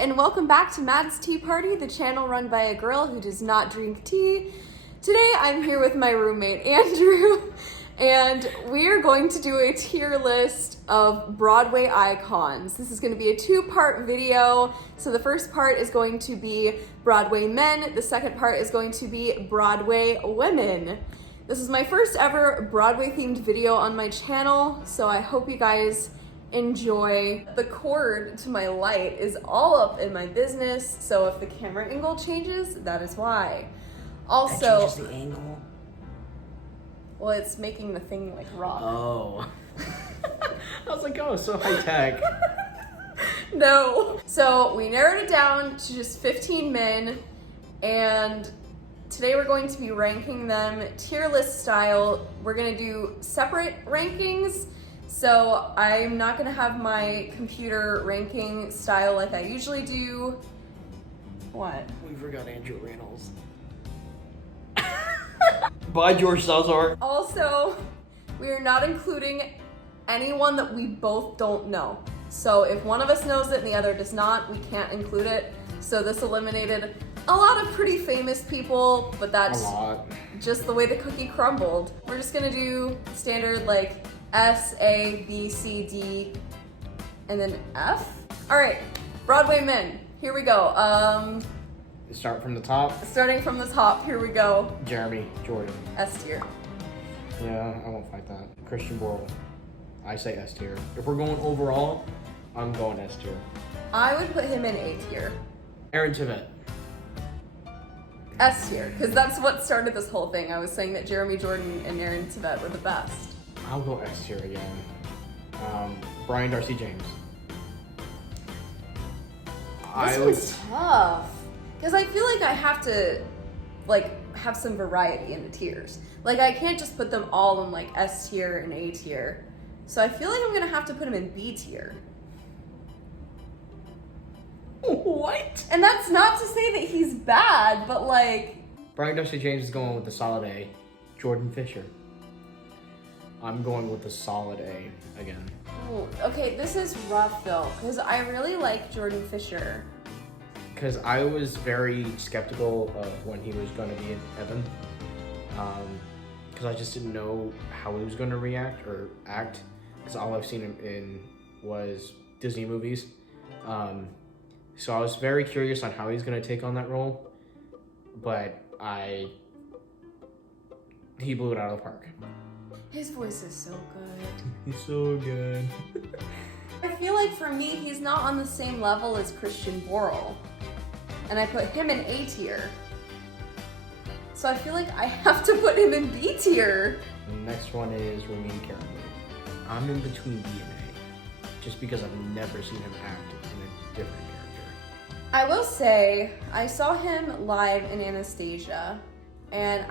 and welcome back to Matt's Tea Party, the channel run by a girl who does not drink tea. Today I'm here with my roommate Andrew, and we are going to do a tier list of Broadway icons. This is going to be a two-part video. So the first part is going to be Broadway men, the second part is going to be Broadway women. This is my first ever Broadway themed video on my channel, so I hope you guys enjoy. The cord to my light is all up in my business, so if the camera angle changes, that is why. Also, that changes the angle? Well, it's making the thing like rock. Oh. I was like, oh, so high tech. No. So we narrowed it down to just 15 men, and today we're going to be ranking them tier list style. We're gonna do separate rankings. So I'm not gonna have my computer ranking style like I usually do. What? We forgot Andrew Reynolds. Bye, George Salzar. Also, we are not including anyone that we both don't know. So if one of us knows it and the other does not, we can't include it. So this eliminated a lot of pretty famous people, but that's just the way the cookie crumbled. We're just gonna do standard like S, A, B, C, D, and then F. All right, Broadway men, here we go. Start from the top. Starting from the top, here we go. Jeremy Jordan. S tier. Yeah, I won't fight that. Christian Borle. I say S tier. If we're going overall, I'm going S tier. I would put him in A tier. Aaron Tveit. S tier, because that's what started this whole thing. I was saying that Jeremy Jordan and Aaron Tveit were the best. I'll go S tier again. Brian Darcy James. This one's tough, because I feel like I have to have some variety in the tiers. Like I can't just put them all in like S tier and A tier. So I feel like I'm gonna have to put him in B tier. What? And that's not to say that he's bad, but like... Brian Darcy James is going with the solid A. Jordan Fisher. I'm going with the solid A again. Ooh, okay, this is rough though, because I really like Jordan Fisher. Because I was very skeptical of when he was going to be in Heaven. Because I just didn't know how he was going to react or act. Because all I've seen him in was Disney movies. So I was very curious on how he's going to take on that role. But he blew it out of the park. His voice is so good. He's so good. I feel like for me, he's not on the same level as Christian Borle. And I put him in A tier. So I feel like I have to put him in B tier. The next one is Remy Caramel. I'm in between B and A. Just because I've never seen him act in a different character. I will say, I saw him live in Anastasia. And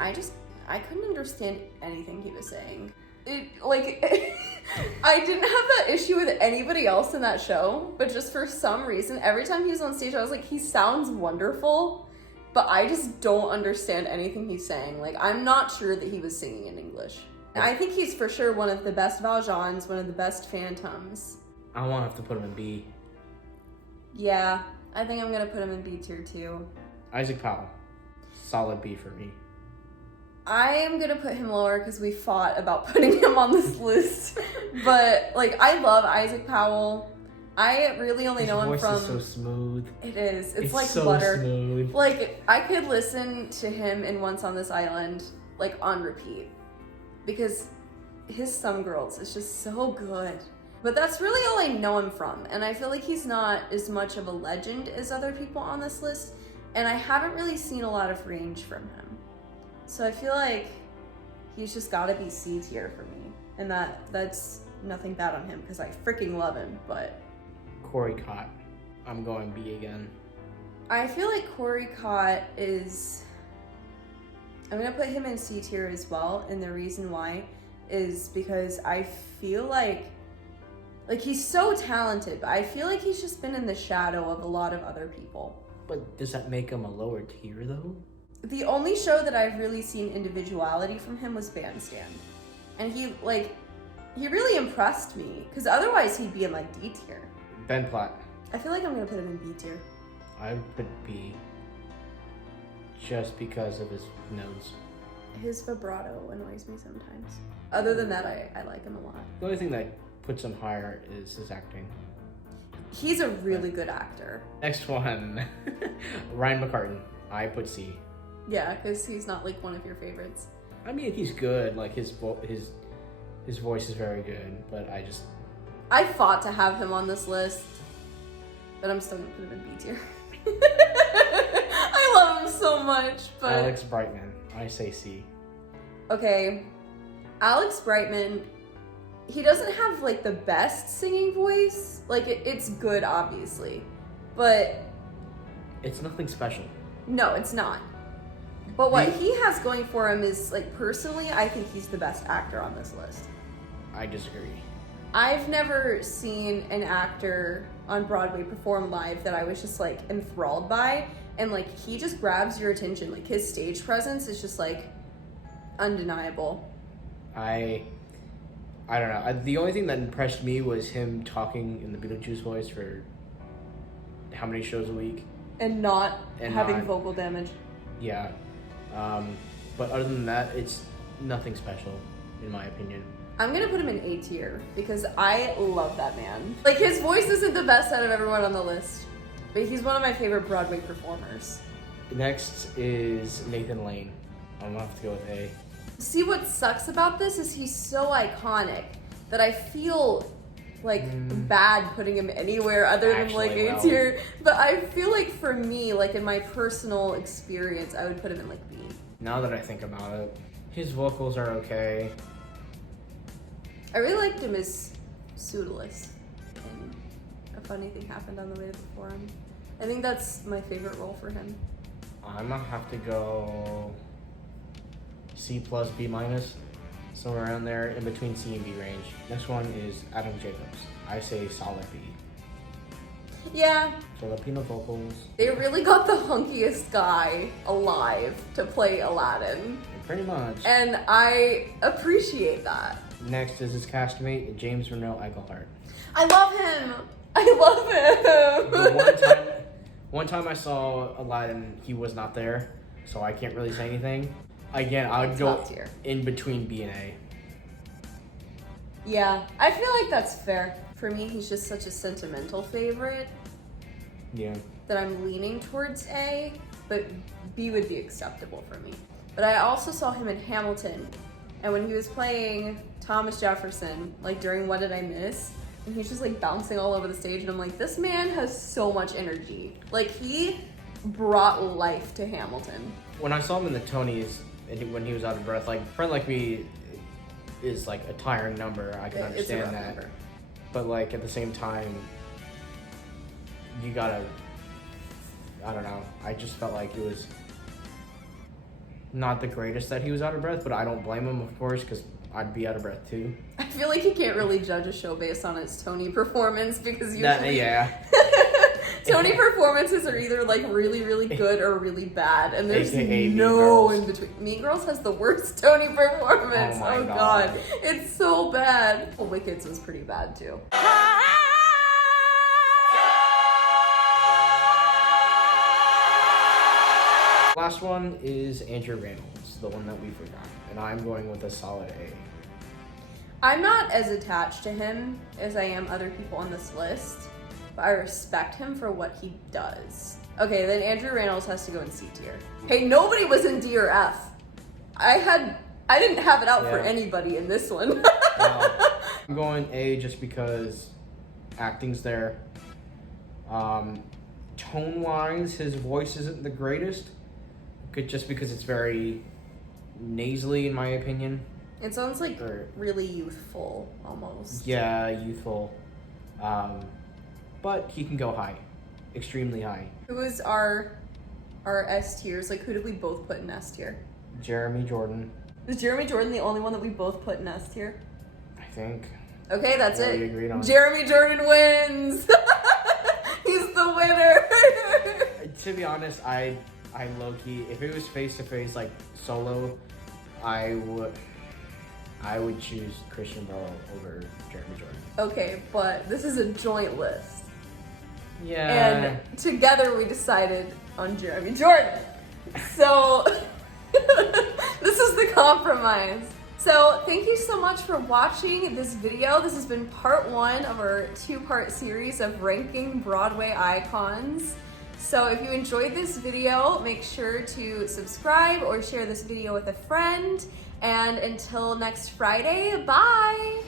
I couldn't understand anything he was saying. I didn't have that issue with anybody else in that show, but just for some reason, every time he was on stage, I was like, he sounds wonderful, but I just don't understand anything he's saying. Like, I'm not sure that he was singing in English. I think he's for sure one of the best Valjeans, one of the best Phantoms. I won't have to put him in B. Yeah, I think I'm gonna put him in B tier too. Isaac Powell. Solid B for me. I am gonna put him lower because we fought about putting him on this list. But like, I love Isaac Powell. I really only know him from... His voice is so smooth. It is. It's like so butter. Smooth. Like, I could listen to him in Once on This Island, like on repeat, because his Some Girls is just so good. But that's really all I know him from, and I feel like he's not as much of a legend as other people on this list, and I haven't really seen a lot of range from him. So I feel like he's just gotta be C tier for me. And that's nothing bad on him because I freaking love him, but... Corey Cott. I'm going B again. I feel like Corey Cott is... I'm gonna put him in C tier as well, and the reason why is because I feel like he's so talented, but I feel like he's just been in the shadow of a lot of other people. But does that make him a lower tier though? The only show that I've really seen individuality from him was Bandstand. And he really impressed me, because otherwise he'd be in like D tier. Ben Platt. I feel like I'm gonna put him in B tier. I would put B. Just because of his nose. His vibrato annoys me sometimes. Other than that, I like him a lot. The only thing that puts him higher is his acting. He's a really good actor. Next one, Ryan McCartan. I put C. Yeah, because he's not like one of your favorites. I mean, he's good. Like his voice is very good, but I fought to have him on this list, but I'm still gonna put him in B tier. I love him so much, but Alex Brightman. I say C. Okay, Alex Brightman. He doesn't have like the best singing voice. Like it's good, obviously, but it's nothing special. No, it's not. But what he has going for him is, like, personally, I think he's the best actor on this list. I disagree. I've never seen an actor on Broadway perform live that I was just, like, enthralled by. And, like, he just grabs your attention. Like, his stage presence is just, like, undeniable. I don't know. The only thing that impressed me was him talking in the Beetlejuice voice for how many shows a week. And not having vocal damage. Yeah. But other than that, it's nothing special, in my opinion. I'm gonna put him in A tier because I love that man. Like, his voice isn't the best out of everyone on the list, but he's one of my favorite Broadway performers. Next is Nathan Lane. I'm gonna have to go with A. See, what sucks about this is he's so iconic that I feel like bad putting him anywhere other than like A tier. But I feel like for me, like in my personal experience, I would put him in like B. Now that I think about it, his vocals are okay. I really liked him as Pseudolus, and a funny thing happened on the way to perform him. I think that's my favorite role for him. I'm gonna have to go C plus B minus, somewhere around there in between C and B range. Next one is Adam Jacobs. I say solid B. Yeah. Filipino vocals. They really got the hunkiest guy alive to play Aladdin. Pretty much. And I appreciate that. Next is his castmate, James Renault Eichelhart. I love him! I love him! The one time I saw Aladdin, he was not there, so I can't really say anything. Again, I would go in between B and A. Yeah, I feel like that's fair. For me, he's just such a sentimental favorite. Yeah. That I'm leaning towards A, but B would be acceptable for me. But I also saw him in Hamilton, and when he was playing Thomas Jefferson, like during What Did I Miss? And he's just like bouncing all over the stage, and I'm like, this man has so much energy. Like, he brought life to Hamilton. When I saw him in the Tonys, and when he was out of breath, like, Friend Like Me is like a tiring number. I can understand that. Number. But like at the same time, you gotta, I don't know. I just felt like it was not the greatest that he was out of breath, but I don't blame him, of course, because I'd be out of breath too. I feel like you can't really judge a show based on its Tony performance because usually Tony performances are either like really, really good or really bad, and there's no in between. Mean Girls has the worst Tony performance. Oh God, it's so bad. Well, Wicked's was pretty bad too. Last one is Andrew Reynolds, the one that we forgot, and I'm going with a solid A. I'm not as attached to him as I am other people on this list, but I respect him for what he does. Okay, then Andrew Reynolds has to go in C tier. Hey, nobody was in D or F. I didn't have it out for anybody in this one. I'm going A just because acting's there. Tone-wise, his voice isn't the greatest. Just because it's very nasally, in my opinion. It sounds like really youthful, almost. Yeah, youthful. But he can go high. Extremely high. Who is our S tiers? Like, who did we both put in S tier? Jeremy Jordan. Is Jeremy Jordan the only one that we both put in S tier? I think. Okay, that's it. We agreed on. Jeremy Jordan wins! He's the winner! To be honest, I low-key, if it was face-to-face, like, solo, I would choose Christian Bale over Jeremy Jordan. Okay, but this is a joint list. Yeah. And together we decided on Jeremy Jordan. So this is the compromise. So thank you so much for watching this video. This has been part 1 of our 2-part series of ranking Broadway icons. So if you enjoyed this video, make sure to subscribe or share this video with a friend. And until next Friday, bye!